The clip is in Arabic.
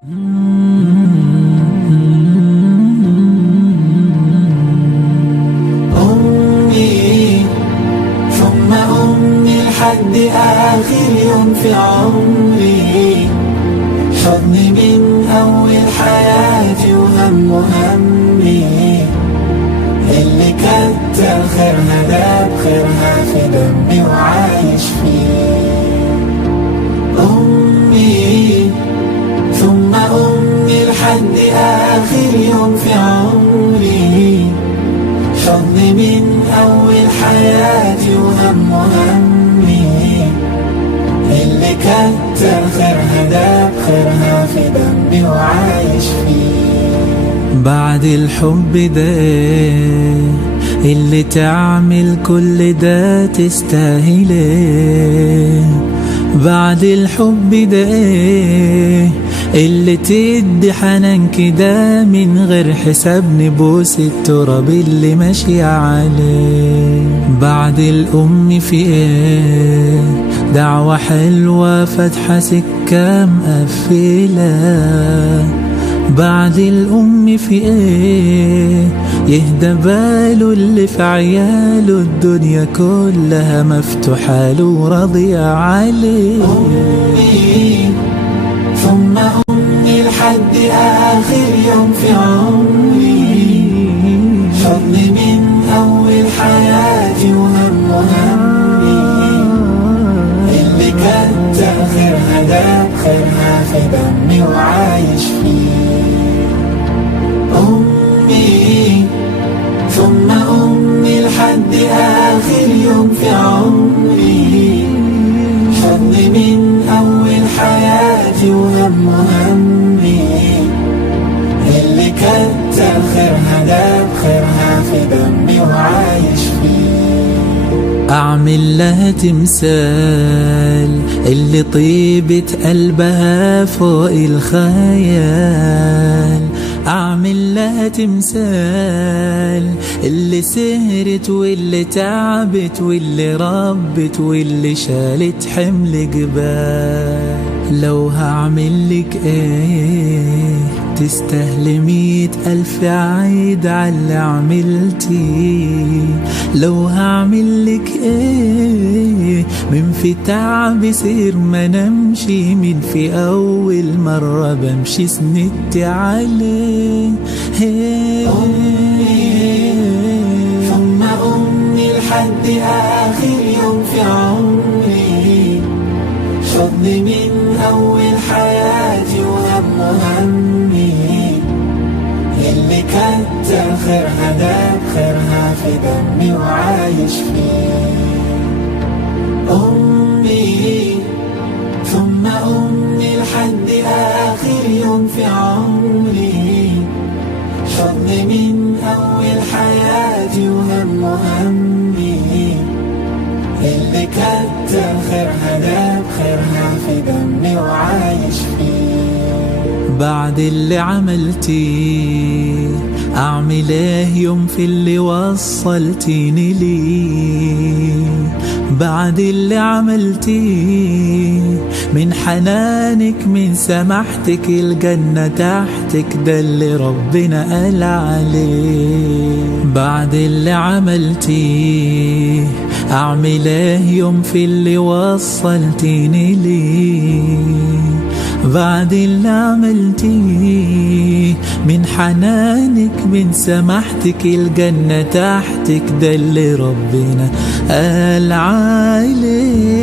أمي ثم أمي لحد آخر يوم في عمري، حضني من أول حياتي وهم همي، اللي كتر خيرها ده بخيرها في دمي وعايش فيه. أمي ثم أمي لحد آخر يوم في عمري، حضني من أول حياتي وهم همي، اللي كتر خيرها ده بخيرها في دمي وعايش فيه. بعد الحب ده اللي تعمل كل ده تستاهله، بعد الحب ده اللي تدي حنان كده من غير حساب، نبوس التراب اللي ماشي عليه. بعد الأم في ايه دعوة حلوة فاتحة سكة مقفلة، بعد الأم في ايه يهدى باله اللي في عياله، الدنيا كلها مفتوحة له وراضية عليه. أمي ثم أمي لحد آخر يوم في عمري، حضني من أول حياتي وهم همي، اللي كتر خيرها ده بخيرها في دمي وعايش فيه. أمي ثم أمي لحد آخر يوم في عمري، حضني من أول حياتي وهم همي، اللي كتر خيرها ده بخيرها في دمي وعايش فيه. أعمل لها تمثال اللي طيبة قلبها فوق الخيال، أعمل لها تمثال اللي سهرت واللي تعبت واللي ربت واللي شالت حمل جبال. لو هعملك ايه تستاهل 100,000 عيد عاللي عملتي، لو هعملك ايه من في تعب سير ما نمشي، من في أول مرة بمشي سندت عليه. أمي ثم أمي لحد آخر يوم في عمري، حضني من أول حياتي وهم همي، اللي كتر خيرها ده بخيرها في دمي وعايش فيه. أمي ثم أمي لحد آخر يوم في عمري، حضني من أول حياتي وهم همي، اللي كتر خيرها ده بخيرها في دمي وعايش فيه. بعد اللي عملتيه أعمل ايه يوم في اللي وصلتيني ليه، بعد اللي عملتيه من حنانك من سماحتك الجنة تحتك ده اللي ربنا قال عليه. بعد اللي عملتيه أعمل ايه يوم في اللي وصلتيني ليه، بعد اللي عملتيه من حنانك من سماحتك الجنة تحتك ده اللي ربنا قال عليه.